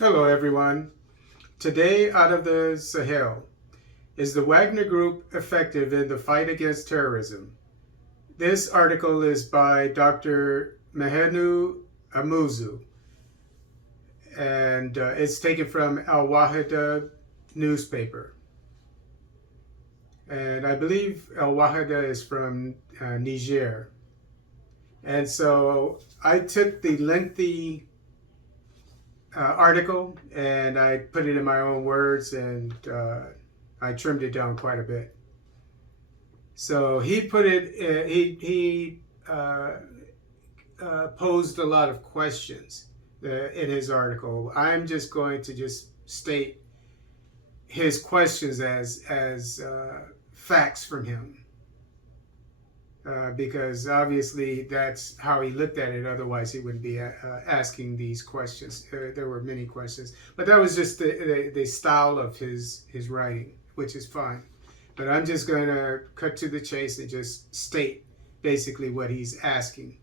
Hello everyone. Today out of the Sahel. Is the Wagner Group effective in the fight against terrorism? This article is by Dr. Mehenu Amuzu, and it's taken from Al Wahida newspaper. And I believe Al Wahida is from Niger. And so I took the lengthy article and I put it in my own words, and I trimmed it down quite a bit. So he put it. He posed a lot of questions in his article. I'm just going to state his questions as facts from him. Because obviously that's how he looked at it. Otherwise, he wouldn't be asking these questions. There were many questions, but that was just the style of his writing, which is fine. But I'm just going to cut to the chase and just state basically what he's asking.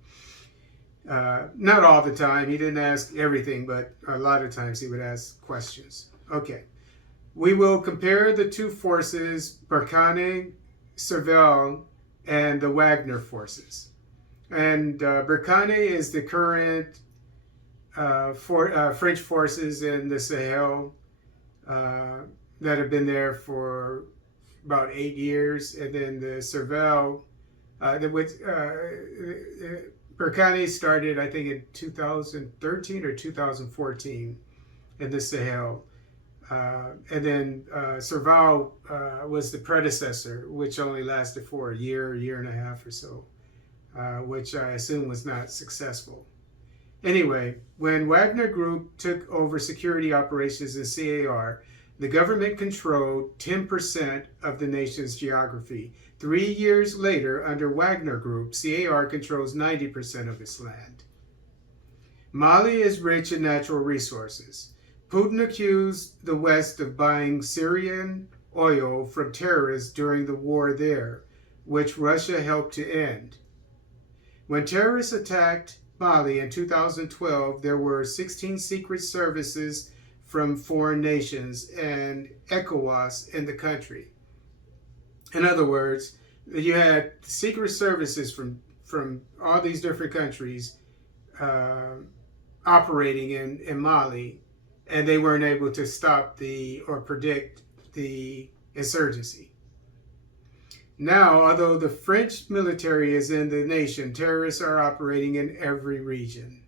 Not all the time. He didn't ask everything, but a lot of times he would ask questions. Okay. We will compare the two forces, Barkhane, Sahel, and the Wagner forces. And Barkhane is the current French forces in the Sahel that have been there for about 8 years. And then the Sahel, Barkhane started, I think, in 2013 or 2014 in the Sahel. And then Sahel was the predecessor, which only lasted for a year and a half or so, which I assume was not successful. Anyway, when Wagner Group took over security operations in CAR, the government controlled 10% of the nation's geography. 3 years later, under Wagner Group, CAR controls 90% of its land. Mali is rich in natural resources. Putin accused the West of buying Syrian oil from terrorists during the war there, which Russia helped to end. When terrorists attacked Mali in 2012, there were 16 secret services from foreign nations and ECOWAS in the country. In other words, you had secret services from all these different countries operating in Mali, and they weren't able to stop or predict the insurgency. Now, although the French military is in the nation, terrorists are operating in every region.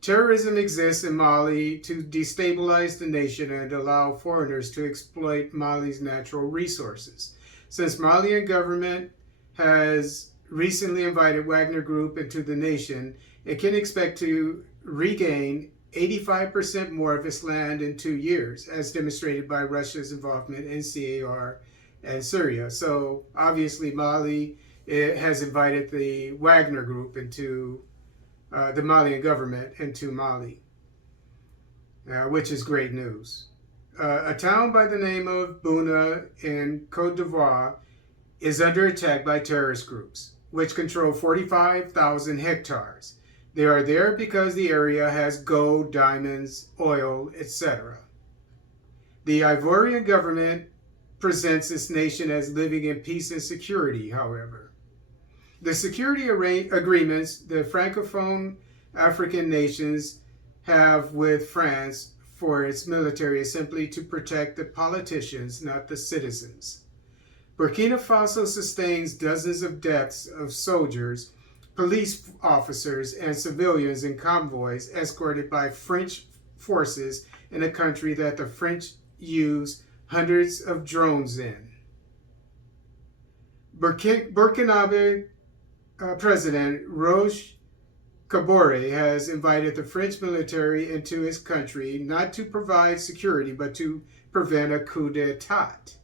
Terrorism exists in Mali to destabilize the nation and allow foreigners to exploit Mali's natural resources. Since Malian government has recently invited Wagner Group into the nation, it can expect to regain 85% more of its land in 2 years, as demonstrated by Russia's involvement in CAR and Syria. So obviously Mali has invited the Wagner Group into the Malian government into Mali, which is great news. A town by the name of Buna in Côte d'Ivoire is under attack by terrorist groups, which control 45,000 hectares. They are there because the area has gold, diamonds, oil, etc. The Ivorian government presents its nation as living in peace and security, however. The security agreements the Francophone African nations have with France for its military is simply to protect the politicians, not the citizens. Burkina Faso sustains dozens of deaths of soldiers, police officers, and civilians in convoys escorted by French forces in a country that the French use hundreds of drones in. Burkinabe President Roch Kabore has invited the French military into his country not to provide security, but to prevent a coup d'etat.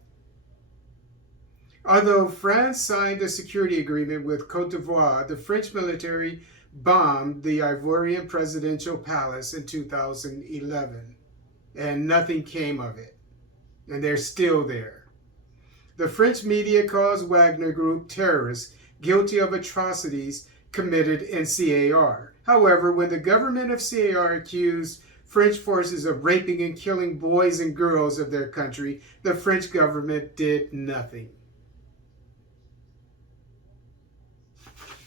Although France signed a security agreement with Côte d'Ivoire, the French military bombed the Ivorian presidential palace in 2011, and nothing came of it. And they're still there. The French media calls Wagner Group terrorists guilty of atrocities committed in CAR. However, when the government of CAR accused French forces of raping and killing boys and girls of their country, the French government did nothing.